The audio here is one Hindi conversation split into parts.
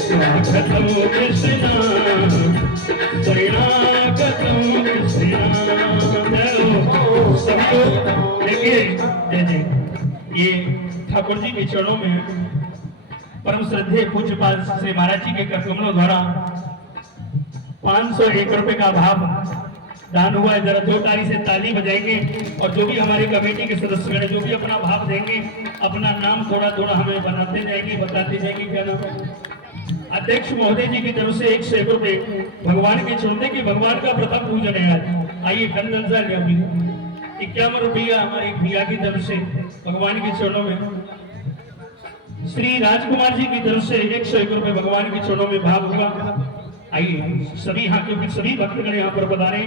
स्वागतम कृष्णा शरणागतम कृष्णा। देखिए ये ठाकुर जी के चरणों में परम श्रद्धेय पूज्यपाद श्री महाराज जी के कर कमलों द्वारा 501 रुपए का भाव दान हुआ है। जरा दो ताली से ताली बजाएंगे और जो भी हमारे कमेटी के सदस्य हैं जो भी अपना भाव देंगे अपना नाम थोड़ा थोड़ा हमें बनाते जाएंगे बताते जाएंगे। क्या नाम है? अध्यक्ष महोदय जी की तरफ से 101 रुपए भगवान के चरणों की भगवान का प्रथम पूजन है आज। आइए कंदन 51 रुपया हमारे भैया की तरफ से भगवान के चरणों में। श्री राजकुमार जी की तरफ से 101 रुपए भगवान के चरणों में भाव होगा। आइए सभी यहाँ क्योंकि सभी भक्तगण यहाँ पर पधारे।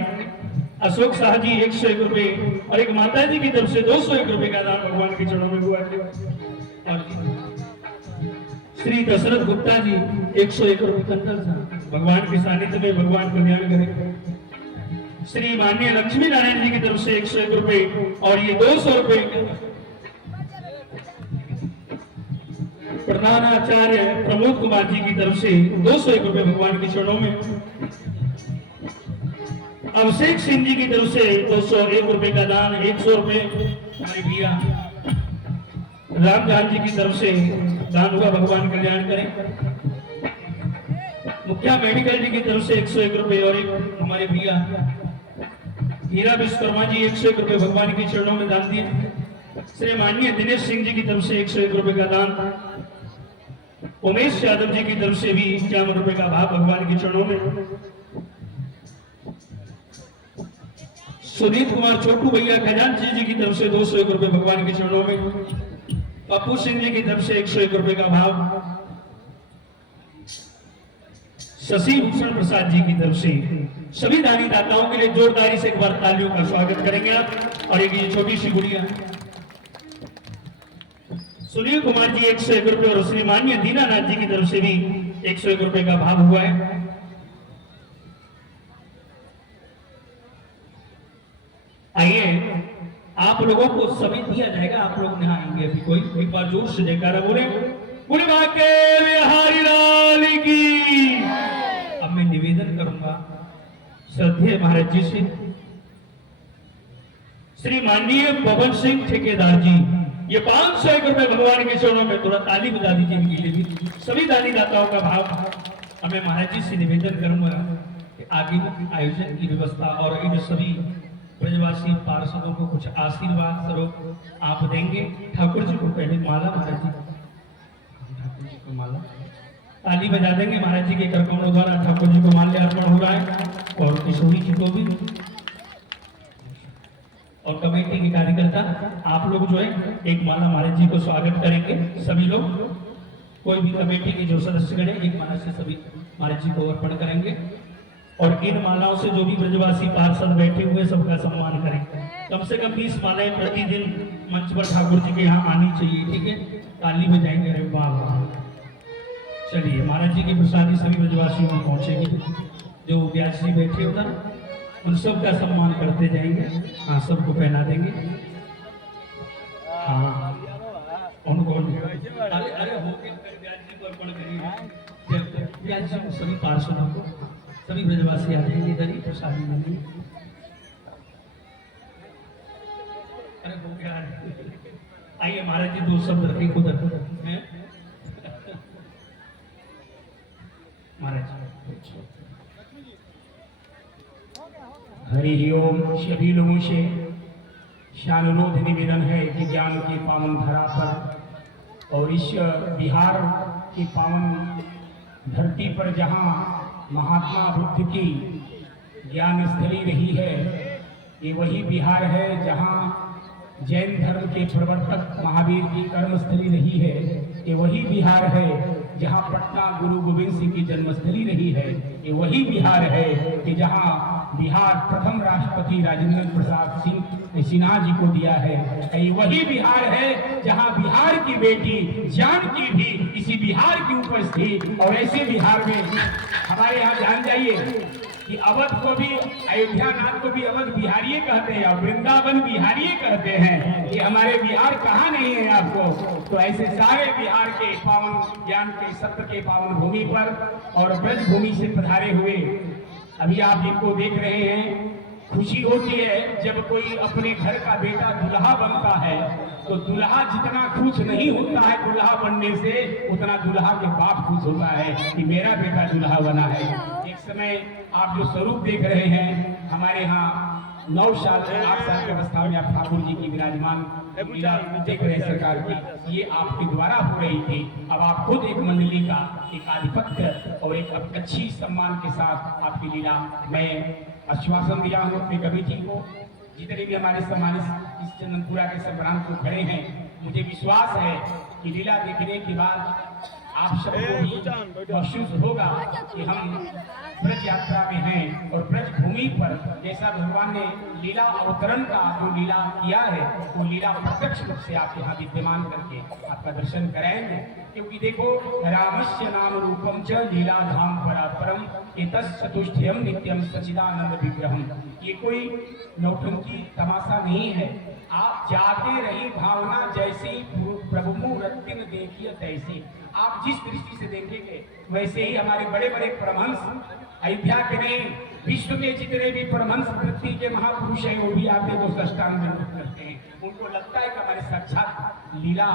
अशोक शाह जी 101 रुपए और एक माता जी की तरफ से 201 रुपए का दान भगवान के चरणों में हुआ। और श्री दशरथ गुप्ता जी 101 रुपए कंदल भगवान के सानिध्य में भगवान कल्याण करें। श्री माननीय लक्ष्मी नारायण जी की तरफ से 101 रुपए और ये 200 रुपए प्रधानाचार्य प्रमोद कुमार जी की तरफ से 201 रुपए भगवान के चरणों में। अभिषेक सिंह जी की तरफ से 201 रुपए का दान 100 रुपए हमारे भैया रामजान जी की तरफ से दान हुआ। भगवान कल्याण करें। मुखिया मेडिकल जी की तरफ से 101 रुपए और एक हमारे भैया हीरा विश्वकर्मा जी 101 रुपए भगवान के चरणों में दान दिए। श्री माननीय दिनेश सिंह जी की तरफ से 101 रुपए का दान। उमेश यादव जी की तरफ से भी 51 रुपए का भाव भगवान के चरणों में। सुनीत कुमार छोटू भैया खजांची जी की तरफ से 201 रुपए भगवान के चरणों में। पप्पू सिंह जी की तरफ से 101 रुपए का भाव। शशि भूषण प्रसाद जी की तरफ से सभी दानी दाताओं के लिए जोरदारी से एक बार तालियों का स्वागत करेंगे आप। और एक ये छोटी सी गुड़िया सुनील कुमार जी 101 रुपए और श्री माननीय दीनानाथ जी की तरफ से भी 101 रुपए का भाव हुआ है। आइए आप लोगों को सभी दिया जाएगा। आप लोग यहाँ आएंगे अभी कोई एक बार जोर से जयकारा बोले बोले बाके बिहारी लाल की। अब मैं निवेदन करूंगा श्रद्धेय महाराज जी से श्री माननीय पवन सिंह ठेकेदार जी ये 501 रुपए भगवान के चरणों में थोड़ा ताली बजा दीजिए इनके लिए भी। सभी दानी दाताओं का भाव हमें महाराज जी से निवेदन करूंगा कि आगे आयोजन की व्यवस्था और इन सभी ब्रजवासी पार्षदों को कुछ आशीर्वाद स्वरूप आप देंगे। ठाकुर जी को पहले माला महाराज जी ठाकुर जी को माला ताली बजा देंगे। महाराज जी के करकमलों द्वारा ठाकुर जी को माल्यार्पण हो रहा है और किशोरी जी को भी और कमेटी के कार्यकर्ता आप लोग जो है एक माला महाराज जी को स्वागत करेंगे। सभी लोग कोई भी कमेटी के जो सदस्य गण एक माला से सभी महाराज जी को अर्पण करेंगे और इन मालाओं से जो भी ब्रजवासी पार्षद बैठे हुए सबका सम्मान करेंगे। कम से कम 20 मालाएं प्रतिदिन मंच पर ठाकुर जी के यहाँ आनी चाहिए। ठीक है ताली बजाएंगे। अरे वाह वाह। चलिए महाराज जी की प्रसादी सभी ब्रजवासियों में पहुंचेगी। जो व्यास जी बैठे उधर उन सब का सम्मान करते जाएंगे। हाँ सबको पहना देंगे। हाँ उनको अरे हो गया व्यास जी को अर्पण करिए। व्यास जी को सभी पार्षदों को सभी ब्रजवासी आ जाएंगे इधर ही प्रसादी देंगे। अरे हो गया। आइए महाराज जी दो शब्द रखिए खुद महाराज। हरि ओम। सभी लोगों से शानुरोध निवेदन है कि ज्ञान की पावन धरा पर और इस बिहार की पावन धरती पर जहाँ महात्मा बुद्ध की ज्ञान स्थली रही है ये वही बिहार है जहाँ जैन धर्म के प्रवर्तक महावीर की कर्मस्थली रही है। ये वही बिहार है जहाँ पटना गुरु गोविंद सिंह की जन्मस्थली रही है। ये वही बिहार है कि जहाँ बिहार प्रथम राष्ट्रपति राजेंद्र प्रसाद सिन्हा जी को दिया है। ये वही बिहार है जहां बिहार की बेटी जानकी भी इसी बिहार की उपज थी। और ऐसे बिहार में हमारे यहाँ जान जाइए कि अवध को भी, अयोध्या नाथ को भी अवध बिहारी कहते हैं और वृंदावन बिहारी कहते हैं। ये हमारे बिहार कहाँ नहीं है आपको। तो ऐसे सारे बिहार के पावन ज्ञान के सत्य के पावन भूमि पर और ब्रज भूमि से पधारे हुए अभी आप जिनको देख रहे हैं, खुशी होती है जब कोई अपने घर का बेटा दुल्हा बनता है। तो दुल्हा जितना खुश नहीं होता है दुल्हा बनने से, उतना दुल्हा के बाप खुश होता है कि मेरा बेटा दुल्हा बना है। एक समय आप जो स्वरूप देख रहे हैं, हमारे यहाँ 9 साल 8 साल की अवस्था में आप ठाकुर जी की विराजमान लीला देख रहे हैं सरकार की, ये आपके द्वारा हो रही थी। अब आप खुद एक मंडली का एक आधिपत्य और एक अच्छी सम्मान के साथ आपकी लीला, मैं आश्वासन दिया हूँ अपनी कमेटी को, जितने भी हमारे सम्मानित इस चंदनपुरा के संग्राम को खड़े हैं, मुझे विश्वास है कि लीला देखने के बाद आप सबको भी महसूस होगा कि हम ब्रज यात्रा में हैं और ब्रज भूमि पर जैसा भगवान ने लीला अवतरण का जो लीला किया है, वो लीला प्रत्यक्ष रूप से आप यहाँ विद्यमान करके आपका दर्शन कराएंगे। क्योंकि देखो, रामस्य नाम रूपम च लीला धाम परापरम एतच्चतुष्टयम् नित्यम सच्चिदानंद विग्रहम। ये कोई नौटंकी तमाशा नहीं है। आप जाते रही भावना जैसी प्रभु मूर्ति देखिए तैसी। आप जिस दृष्टि से देखेंगे वैसे ही हमारे बड़े बड़े परमहंस, अयोध्या के नहीं विश्व के जितने भी परमहंस वृत्ति के महापुरुष हैं, वो भी आते तो साष्टांग दंडवत करते हैं। उनको लगता है कि हमारे साक्षात लीला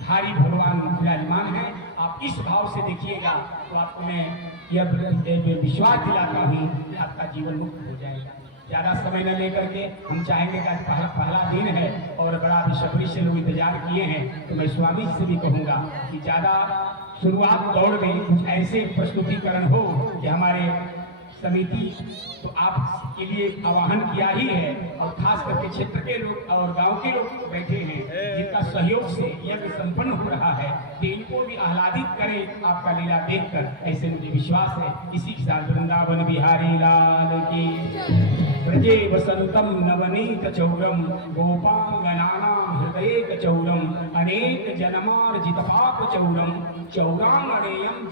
धारी भगवान विराजमान है। आप इस भाव से देखिएगा तो आपको मैं यह विश्वास दिलाता हूँ कि आपका जीवन मुक्त हो जाएगा। ज्यादा समय न लेकर के हम चाहेंगे कि आज पहला दिन है और बड़ा बेसब्री से लोग इंतजार किए हैं, तो मैं स्वामी से भी कहूँगा कि ज्यादा शुरुआत दौड़ में कुछ ऐसे प्रस्तुतिकरण हो कि हमारे समिति तो आपके लिए आह्वान किया ही है, और खास करके क्षेत्र के लोग और गांव के लोग बैठे हैं जिनका सहयोग से यज्ञ संपन्न हो रहा है, कि इनको भी आह्लादित करें आपका लीला देखकर। ऐसे मुझे विश्वास है। इसी के साथ वृंदावन बिहारी लाल की, ब्रजे वसंतम नवनीत चौरम गोपांगनानां हृदये कचौरम अनेक जन्मार्जित पाप चौरम चौरांगणेयम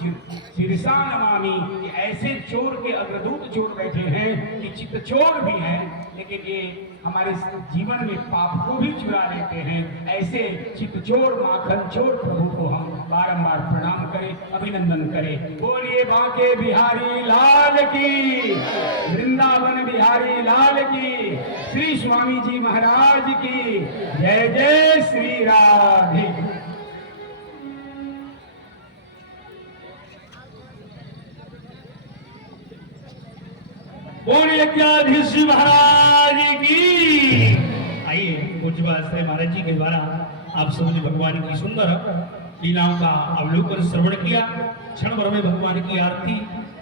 शिरसा नमामि। ऐसे चोर के अग्रदूत चोर बैठे हैं कि चित्त चोर भी हैं, लेकिन ये हमारे जीवन में पाप को भी चुरा लेते हैं। ऐसे चित्त चोर माखन चोर प्रभु को हम बारंबार प्रणाम करें, अभिनंदन करें। बोलिए बांके बिहारी लाल की, वृंदावन बिहारी लाल की, श्री स्वामी जी महाराज की जय जय श्री राधे। बोलिए श्री महाराज की। आइए पूज्य महाराज जी के द्वारा आप सबने भगवान की सुंदर लीलाओं का अवलोकन श्रवण किया। क्षण भर में भगवान की आरती